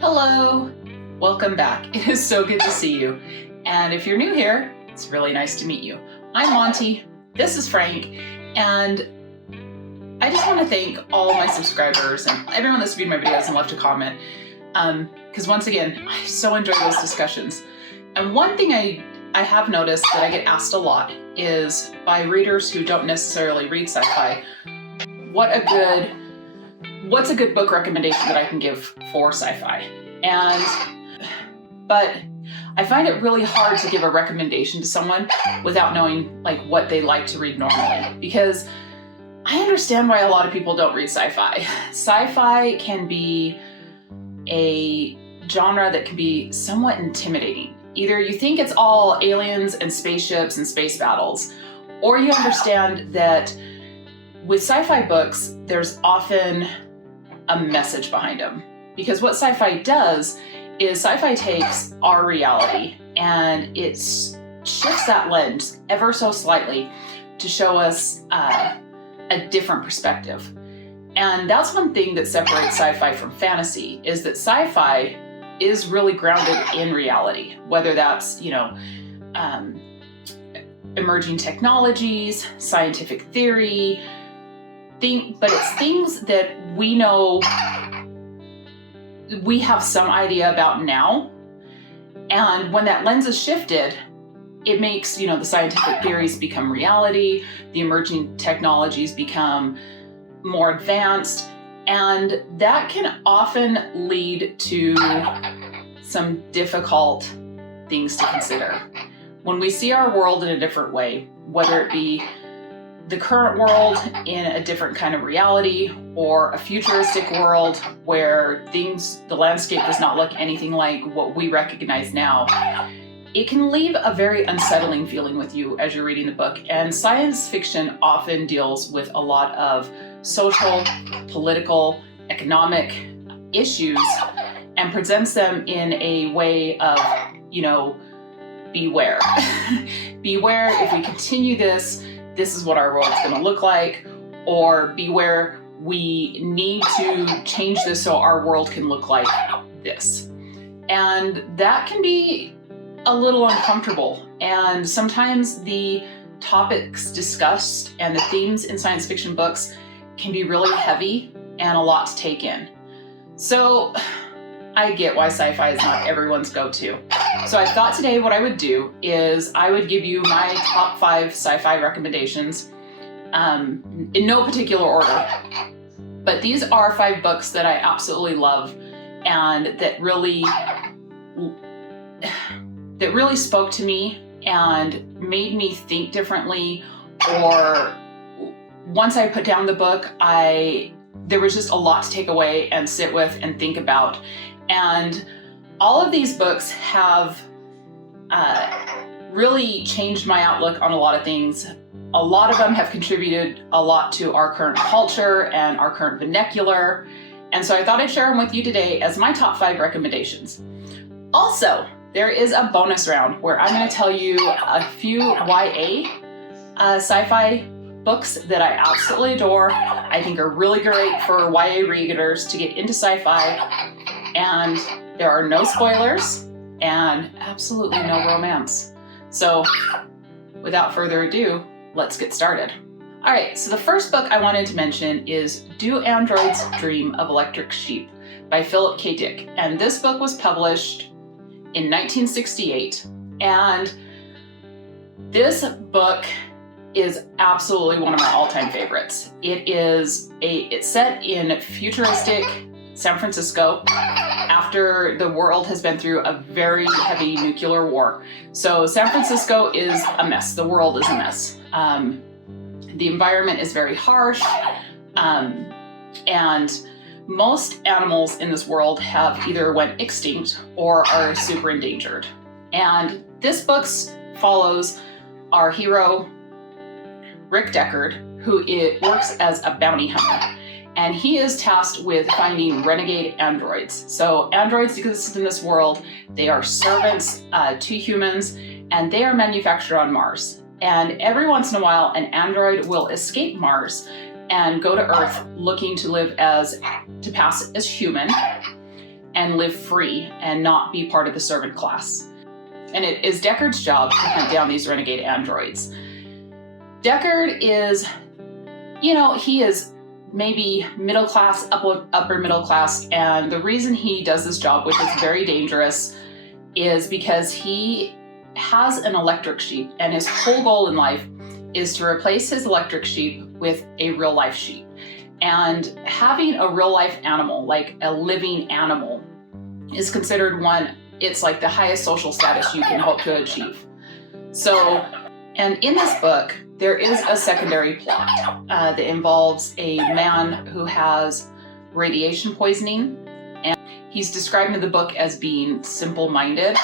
Hello, welcome back. It is so good to see you. And if you're new here, it's really nice to meet you. I'm Monty, this is Frank, and I just want to thank all my subscribers and everyone that's viewed my videos and left a comment. Because once again, I so enjoy those discussions. And one thing I have noticed that I get asked a lot is by readers who don't necessarily read sci-fi, what's a good book recommendation that I can give for sci-fi? But I find it really hard to give a recommendation to someone without knowing like what they like to read normally, because I understand why a lot of people don't read sci-fi. Sci-fi can be a genre that can be somewhat intimidating. Either you think it's all aliens and spaceships and space battles, or you understand that with sci-fi books, there's often a message behind them. Because what sci-fi does is sci-fi takes our reality and it shifts that lens ever so slightly to show us a different perspective. And that's one thing that separates sci-fi from fantasy, is that sci-fi is really grounded in reality, whether that's, emerging technologies, scientific theory, but it's things that we know we have some idea about now. And when that lens is shifted, it makes, the scientific theories become reality, the emerging technologies become more advanced, and that can often lead to some difficult things to consider. When we see our world in a different way, whether it be the current world in a different kind of reality or a futuristic world where the landscape does not look anything like what we recognize now, it can leave a very unsettling feeling with you as you're reading the book. And science fiction often deals with a lot of social, political, economic issues and presents them in a way of, beware. Beware, if we continue this is what our world's going to look like, or beware, we need to change this so our world can look like this. And that can be a little uncomfortable. And sometimes the topics discussed and the themes in science fiction books can be really heavy and a lot to take in. So I get why sci-fi is not everyone's go-to. So I thought today what I would do is I would give you my top 5 sci-fi recommendations in no particular order. But these are 5 books that I absolutely love and that really spoke to me and made me think differently, or once I put down the book, there was just a lot to take away and sit with and think about. And all of these books have really changed my outlook on a lot of things. A lot of them have contributed a lot to our current culture and our current vernacular. And so I thought I'd share them with you today as my top 5 recommendations. Also, there is a bonus round where I'm going to tell you a few YA sci-fi books that I absolutely adore, I think are really great for YA readers to get into sci-fi, and there are no spoilers and absolutely no romance. So without further ado, let's get started. All right, so the first book I wanted to mention is Do Androids Dream of Electric Sheep by Philip K. Dick. And this book was published in 1968. And this book is absolutely one of my all-time favorites. It's set in futuristic San Francisco after the world has been through a very heavy nuclear war. So San Francisco is a mess. The world is a mess. The environment is very harsh, and most animals in this world have either went extinct or are super endangered. And this book follows our hero, Rick Deckard, who works as a bounty hunter. And he is tasked with finding renegade androids. So androids exist in this world. They are servants to humans, and they are manufactured on Mars. And every once in a while, an android will escape Mars and go to Earth looking to pass as human. and live free and not be part of the servant class. And it is Deckard's job to hunt down these renegade androids. Deckard is, he is maybe middle class, upper middle class, and the reason he does this job, which is very dangerous, is because he has an electric sheep, and his whole goal in life is to replace his electric sheep with a real life sheep. And having a real life animal, like a living animal, is considered it's like the highest social status you can hope to achieve. So, and in this book, there is a secondary plot that involves a man who has radiation poisoning, and he's described in the book as being simple-minded.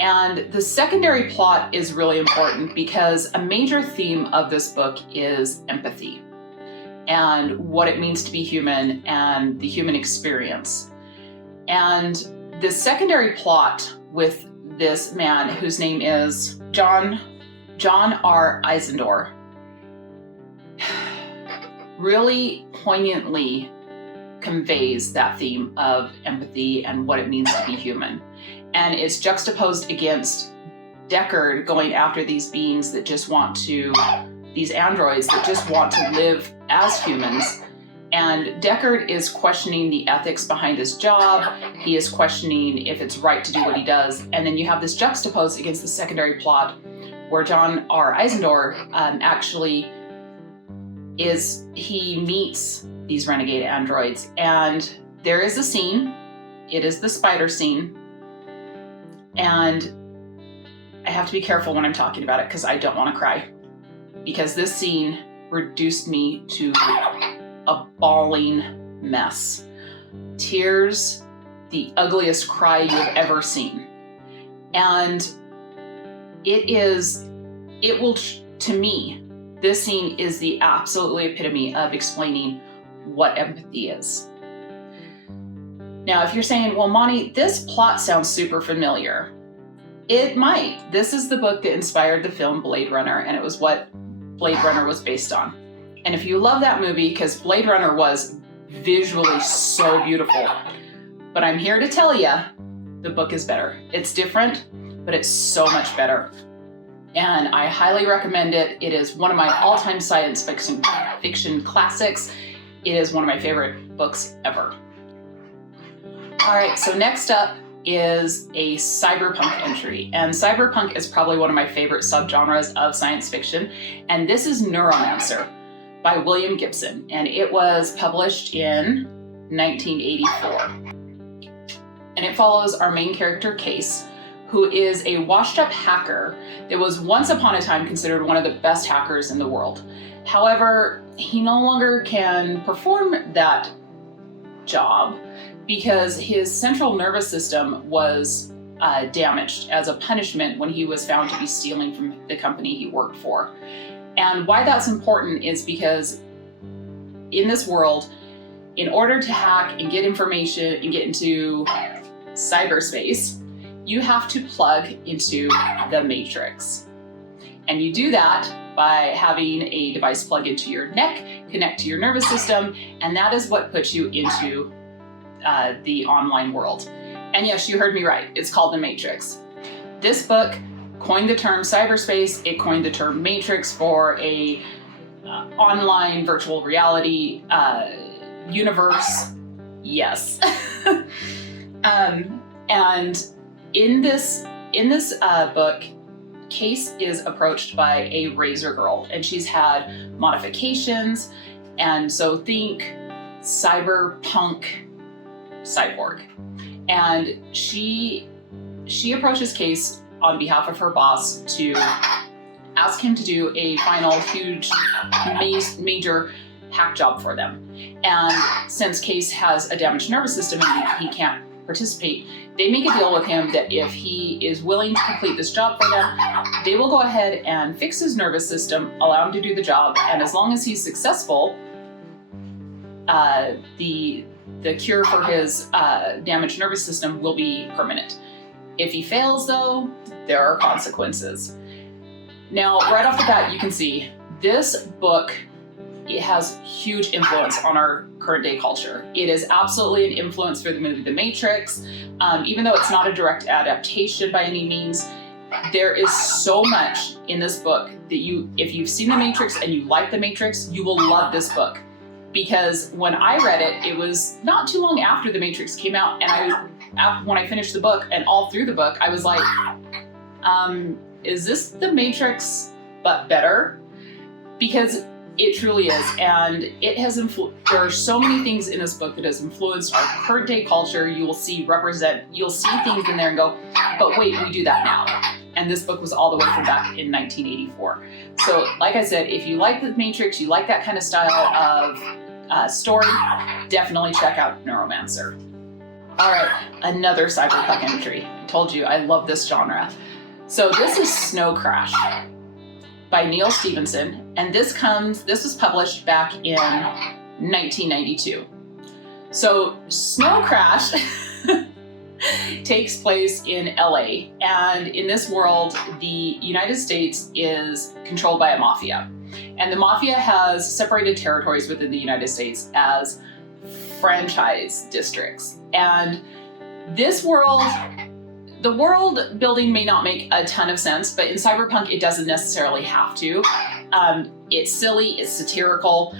And the secondary plot is really important because a major theme of this book is empathy and what it means to be human and the human experience. And the secondary plot with this man, whose name is John R. Eisendor, really poignantly conveys that theme of empathy and what it means to be human. And it's juxtaposed against Deckard going after these beings that just want to, these androids that just want to live as humans. And Deckard is questioning the ethics behind his job. He is questioning if it's right to do what he does. And then you have this juxtaposed against the secondary plot where John R. Eisendor he meets these renegade androids. And there is a scene, it is the spider scene. And I have to be careful when I'm talking about it because I don't want to cry. Because this scene reduced me to a bawling mess. Tears, the ugliest cry you've ever seen. And to me, this scene is the absolutely epitome of explaining what empathy is. Now, if you're saying, well, Monty, this plot sounds super familiar. It might. This is the book that inspired the film Blade Runner, and it was what Blade Runner was based on. And if you love that movie, because Blade Runner was visually so beautiful, but I'm here to tell you, the book is better. It's different, but it's so much better. And I highly recommend it. It is one of my all-time science fiction classics. It is one of my favorite books ever. All right, so next up is a cyberpunk entry. And cyberpunk is probably one of my favorite subgenres of science fiction. And this is Neuromancer by William Gibson. And it was published in 1984. And it follows our main character, Case, who is a washed-up hacker that was once upon a time considered one of the best hackers in the world. However, he no longer can perform that job because his central nervous system was damaged as a punishment when he was found to be stealing from the company he worked for. And why that's important is because in this world, in order to hack and get information and get into cyberspace, you have to plug into the Matrix. And you do that by having a device plug into your neck, connect to your nervous system, and that is what puts you into the online world. And yes, you heard me right, it's called the Matrix. This book coined the term cyberspace, it coined the term Matrix for a online virtual reality universe. Yes. And in this book, Case is approached by a razor girl, and she's had modifications, and so think cyberpunk cyborg. And she approaches Case on behalf of her boss to ask him to do a final huge major hack job for them. And since Case has a damaged nervous system and he can't participate, they make a deal with him that if he is willing to complete this job for them, they will go ahead and fix his nervous system, allow him to do the job, and as long as he's successful, the cure for his damaged nervous system will be permanent. If he fails, though, there are consequences. Now, right off the bat, you can see this book it has huge influence on our current day culture. It is absolutely an influence for the movie The Matrix. Even though it's not a direct adaptation by any means, there is so much in this book that if you've seen The Matrix and you like The Matrix, you will love this book. Because when I read it, it was not too long after The Matrix came out, and when I finished the book and all through the book, I was like, is this The Matrix but better? Because it truly is, and it has there are so many things in this book that has influenced our current day culture. You'll see things in there and go, but wait, we do that now. And this book was all the way from back in 1984. So like I said, if you like The Matrix, you like that kind of style of story, definitely check out Neuromancer. All right, another cyberpunk entry. I told you I love this genre. So this is Snow Crash by Neil Stephenson, and this was published back in 1992. So Snow Crash takes place in LA, and in this world, the United States is controlled by a mafia. And the mafia has separated territories within the United States as franchise districts. And this world, the world building may not make a ton of sense, but in cyberpunk, it doesn't necessarily have to. It's silly, it's satirical,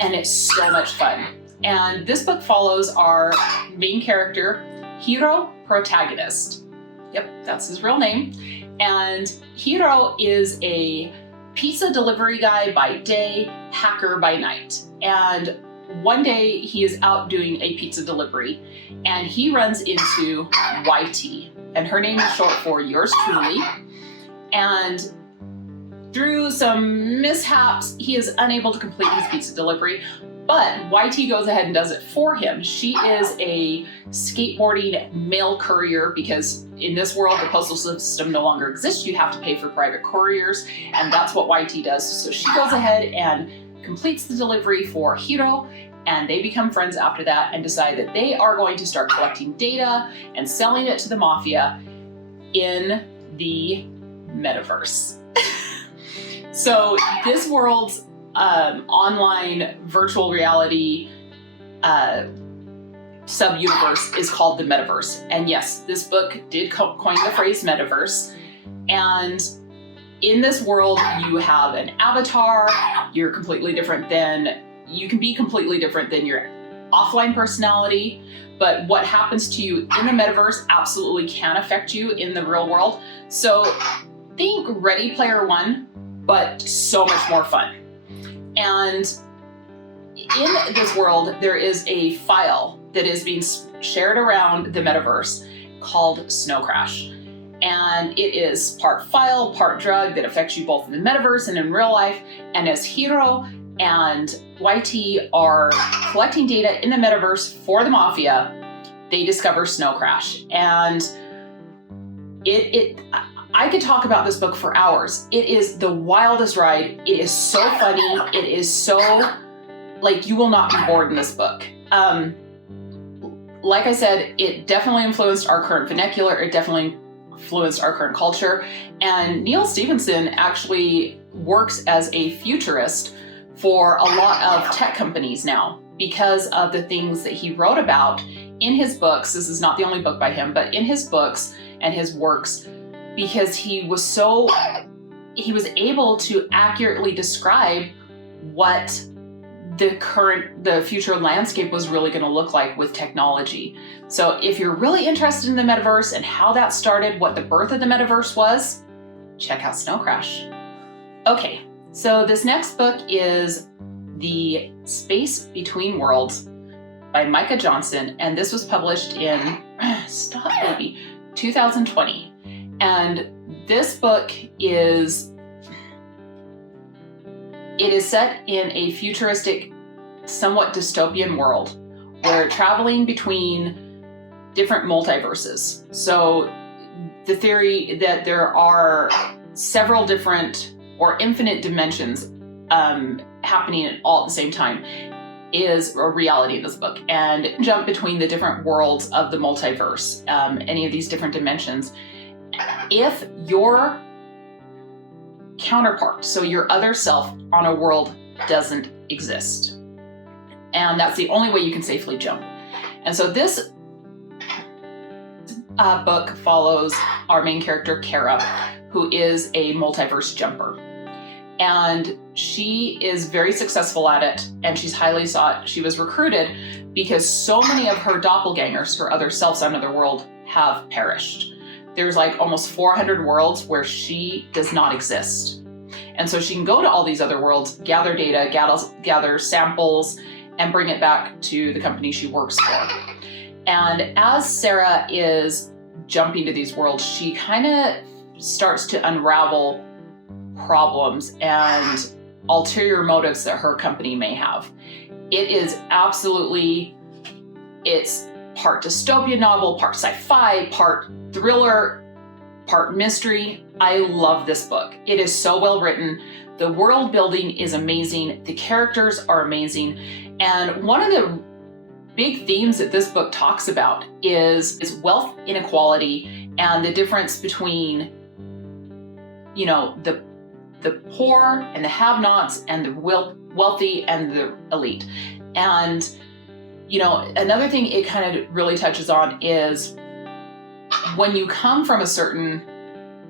and it's so much fun. And this book follows our main character, Hiro Protagonist. Yep, that's his real name. And Hiro is a pizza delivery guy by day, hacker by night. And one day he is out doing a pizza delivery and he runs into YT, and her name is short for yours truly. And through some mishaps, he is unable to complete his pizza delivery, but YT goes ahead and does it for him. She is a skateboarding mail courier, because in this world, the postal system no longer exists. You have to pay for private couriers, and that's what YT does. So she goes ahead and completes the delivery for Hiro, and they become friends after that and decide that they are going to start collecting data and selling it to the mafia in the metaverse. So this world's online virtual reality sub-universe is called the metaverse. And yes, this book did coin the phrase metaverse. And in this world, you have an avatar. You can be completely different than your offline personality. But what happens to you in the metaverse absolutely can affect you in the real world. So think Ready Player One, but so much more fun. And in this world, there is a file that is being shared around the metaverse called Snow Crash. And it is part file, part drug that affects you both in the metaverse and in real life. And as Hiro and YT are collecting data in the metaverse for the mafia, they discover Snow Crash. And I could talk about this book for hours. It is the wildest ride. It is so funny. It is so, you will not be bored in this book. Like I said, it definitely influenced our current vernacular. It definitely influenced our current culture. And Neil Stephenson actually works as a futurist for a lot of tech companies now because of the things that he wrote about in his books. This is not the only book by him, but in his books and his works, because he was able to accurately describe what the future landscape was really going to look like with technology. So if you're really interested in the metaverse and how that started, what the birth of the metaverse was, check out Snow Crash. Okay, so this next book is The Space Between Worlds by Micah Johnson, and this was published in 2020. And this book is set in a futuristic, somewhat dystopian world where traveling between different multiverses. So the theory that there are several different or infinite dimensions happening all at the same time is a reality in this book. And jump between the different worlds of the multiverse, any of these different dimensions. If your counterpart, so your other self on a world, doesn't exist. And that's the only way you can safely jump. And so this book follows our main character, Kara, who is a multiverse jumper. And she is very successful at it, and she's highly sought. She was recruited because so many of her doppelgangers, her other selves on another world, have perished. There's like almost 400 worlds where she does not exist. And so she can go to all these other worlds, gather data, gather samples, and bring it back to the company she works for. And as Sarah is jumping to these worlds, she kind of starts to unravel problems and ulterior motives that her company may have. It is absolutely, it's part dystopian novel, part sci-fi, part thriller, part mystery. I love this book. It is so well written. The world building is amazing. The characters are amazing. And one of the big themes that this book talks about is wealth inequality and the difference between, you know, the poor and the have-nots and the wealthy and the elite. And, you know, another thing it kind of really touches on is when you come from a certain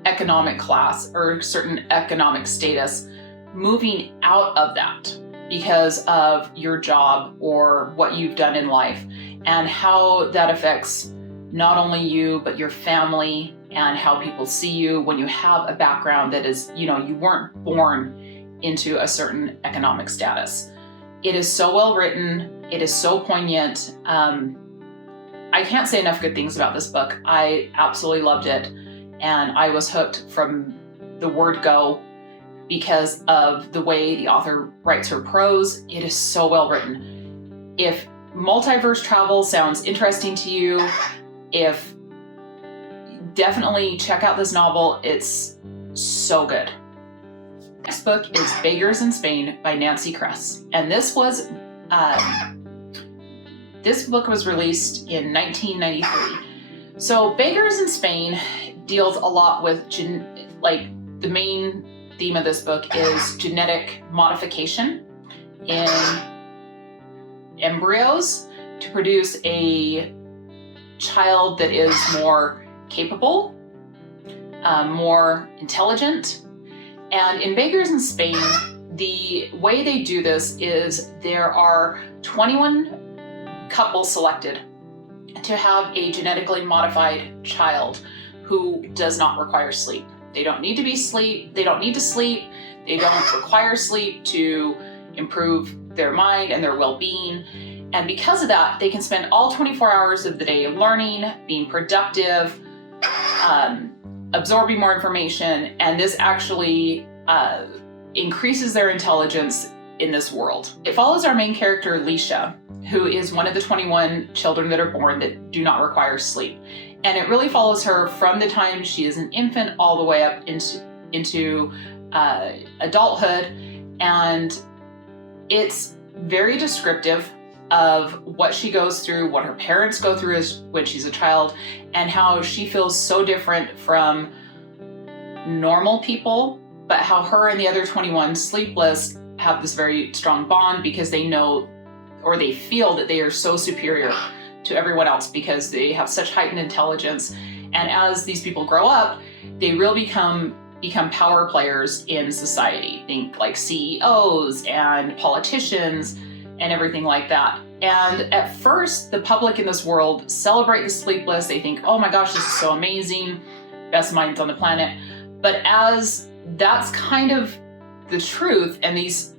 economic class or a certain economic status, moving out of that because of your job or what you've done in life, and how that affects not only you, but your family, and how people see you when you have a background that is, you know, you weren't born into a certain economic status. It is so well written. It is so poignant. I can't say enough good things about this book. I absolutely loved it. And I was hooked from the word go because of the way the author writes her prose. It is so well written. If multiverse travel sounds interesting to you, definitely check out this novel. It's so good. Next book is Beggars in Spain by Nancy Kress. And this book was released in 1993. So Beggars in Spain deals a lot with, the main theme of this book is genetic modification in embryos to produce a child that is more capable, more intelligent. And in Beggars in Spain, the way they do this is there are 21 couples selected to have a genetically modified child who does not require sleep. They don't need to sleep. They don't require sleep to improve their mind and their well-being. And because of that, they can spend all 24 hours of the day learning, being productive, absorbing more information, and this actually increases their intelligence in this world. It follows our main character, Alicia, who is one of the 21 children that are born that do not require sleep. And it really follows her from the time she is an infant all the way up into adulthood. And it's very descriptive of what she goes through, what her parents go through when she's a child, and how she feels so different from normal people, but how her and the other 21 sleepless have this very strong bond because they know, or they feel that they are so superior to everyone else because they have such heightened intelligence. And as these people grow up, they really become power players in society. Think like CEOs and politicians and everything like that. And at first, the public in this world celebrate the sleepless. They think, oh my gosh, this is so amazing, best minds on the planet. But as that's kind of the truth, and these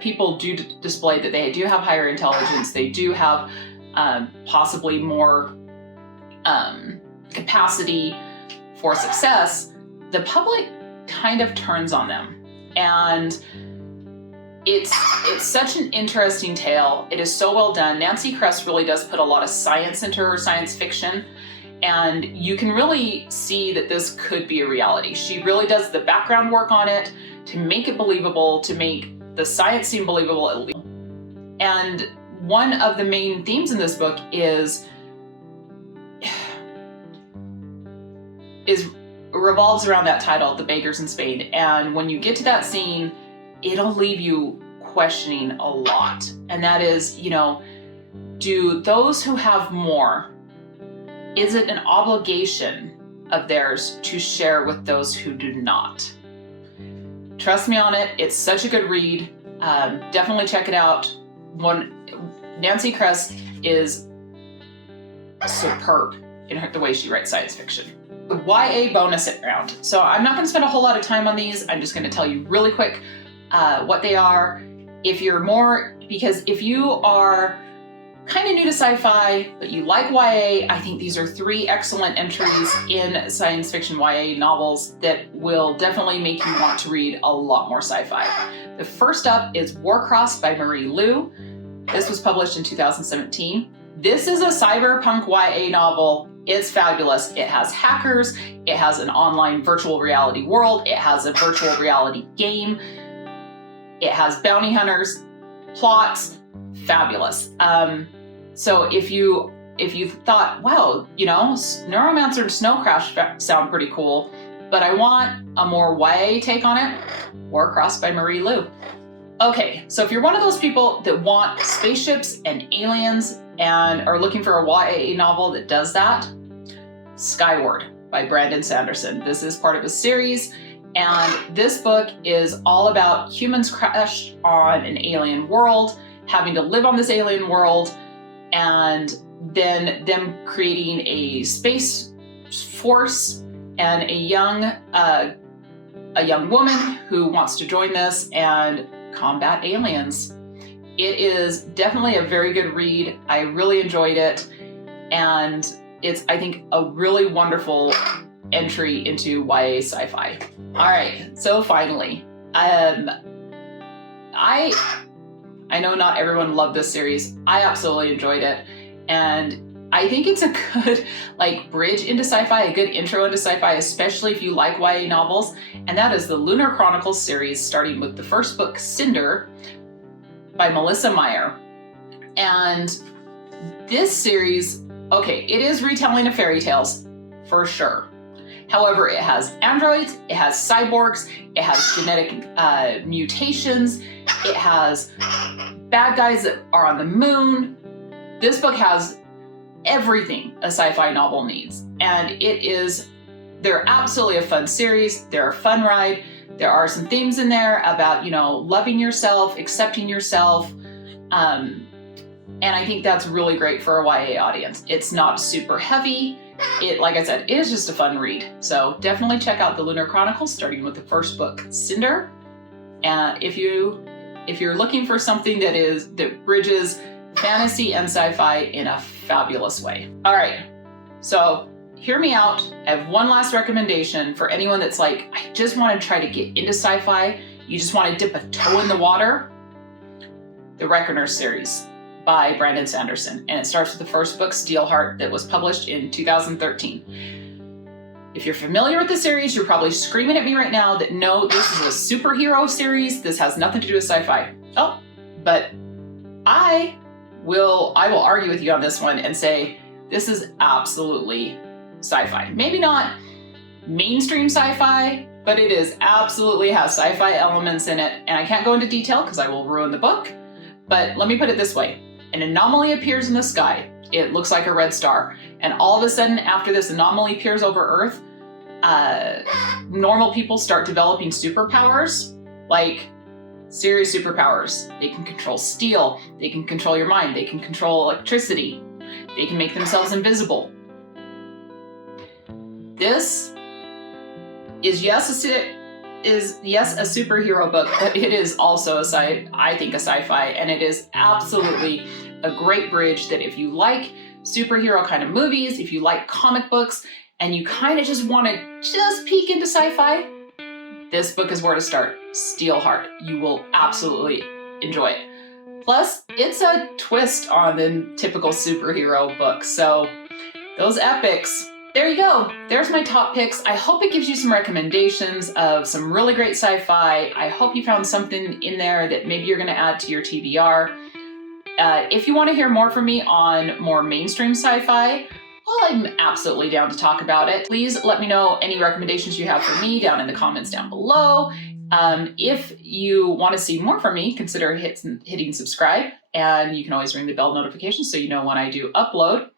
people do display that they do have higher intelligence, they do have possibly more capacity for success, the public kind of turns on them. And it's such an interesting tale. It is so well done. Nancy Kress really does put a lot of science into her science fiction, and you can really see that this could be a reality. She really does the background work on it to make it believable, to make the science seem believable at least. And one of the main themes in this book revolves around that title, The Beggars in Spain. And when you get to that scene, it'll leave you questioning a lot. And that is, do those who have more, is it an obligation of theirs to share with those who do not? Trust me on it. It's such a good read. Definitely check it out. Nancy Kress is superb in the way she writes science fiction. YA bonus round. So I'm not going to spend a whole lot of time on these. I'm just going to tell you really quick what they are. Because if you are kind of new to sci-fi, but you like YA, I think these are 3 excellent entries in science fiction YA novels that will definitely make you want to read a lot more sci-fi. The first up is Warcross by Marie Lu. This was published in 2017. This is a cyberpunk YA novel. It's fabulous. It has hackers, it has an online virtual reality world, it has a virtual reality game, it has bounty hunters, plots, fabulous. So if you thought, wow, Neuromancer and Snow Crash sound pretty cool, but I want a more YA take on it, Warcross by Marie Lu. Okay, so if you're one of those people that want spaceships and aliens and are looking for a YA novel that does that, Skyward by Brandon Sanderson. This is part of a series, and this book is all about humans crash on an alien world, having to live on this alien world, and then them creating a space force and a young woman who wants to join this and combat aliens. It is definitely a very good read. I really enjoyed it, and it's, I think, a really wonderful entry into YA sci-fi. All right, so finally, I know not everyone loved this series. I absolutely enjoyed it, and I think it's a good bridge into sci-fi, a good intro into sci-fi, especially if you like YA novels, and that is the Lunar Chronicles series, starting with the first book, Cinder, by Melissa Meyer. And this series, okay, it is retelling of fairy tales, for sure. However, it has androids, it has cyborgs, it has genetic mutations, it has bad guys that are on the moon. This book has everything a sci-fi novel needs. And they're absolutely a fun series. They're a fun ride. There are some themes in there about, loving yourself, accepting yourself. And I think that's really great for a YA audience. It's not super heavy. Like I said, it is just a fun read. So definitely check out the Lunar Chronicles, starting with the first book, Cinder. And if you're looking for something that bridges fantasy and sci-fi in a fabulous way. All right, so hear me out. I have one last recommendation for anyone that's like, I just want to try to get into sci-fi. You just want to dip a toe in the water. The Reckoner series by Brandon Sanderson. And it starts with the first book, Steelheart, that was published in 2013. If you're familiar with the series, you're probably screaming at me right now that no, this is a superhero series. This has nothing to do with sci-fi. Oh, but I will argue with you on this one and say this is absolutely sci-fi. Maybe not mainstream sci-fi, but it is absolutely has sci-fi elements in it. And I can't go into detail because I will ruin the book. But let me put it this way. An anomaly appears in the sky. It looks like a red star. And all of a sudden, after this anomaly appears over Earth, normal people start developing superpowers, like serious superpowers. They can control steel. They can control your mind. They can control electricity. They can make themselves invisible. This is yes a superhero book, but it is also I think a sci-fi, and it is absolutely a great bridge that if you like superhero kind of movies, if you like comic books, and you kind of just want to just peek into sci-fi, this book is where to start. Steelheart. You will absolutely enjoy it. Plus, it's a twist on the typical superhero book, so those epics. There you go. There's my top picks. I hope it gives you some recommendations of some really great sci-fi. I hope you found something in there that maybe you're going to add to your TBR. If you want to hear more from me on more mainstream sci-fi, well, I'm absolutely down to talk about it. Please let me know any recommendations you have for me down in the comments down below. If you want to see more from me, consider hitting subscribe, and you can always ring the bell notification so you know when I do upload.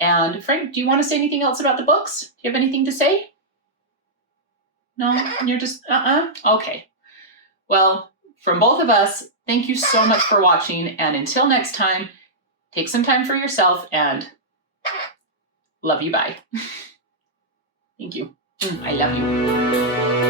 And Frank, do you want to say anything else about the books? Do you have anything to say? No? You're just, Okay. Well, from both of us, thank you so much for watching. And until next time, take some time for yourself and love you. Bye. Thank you. I love you.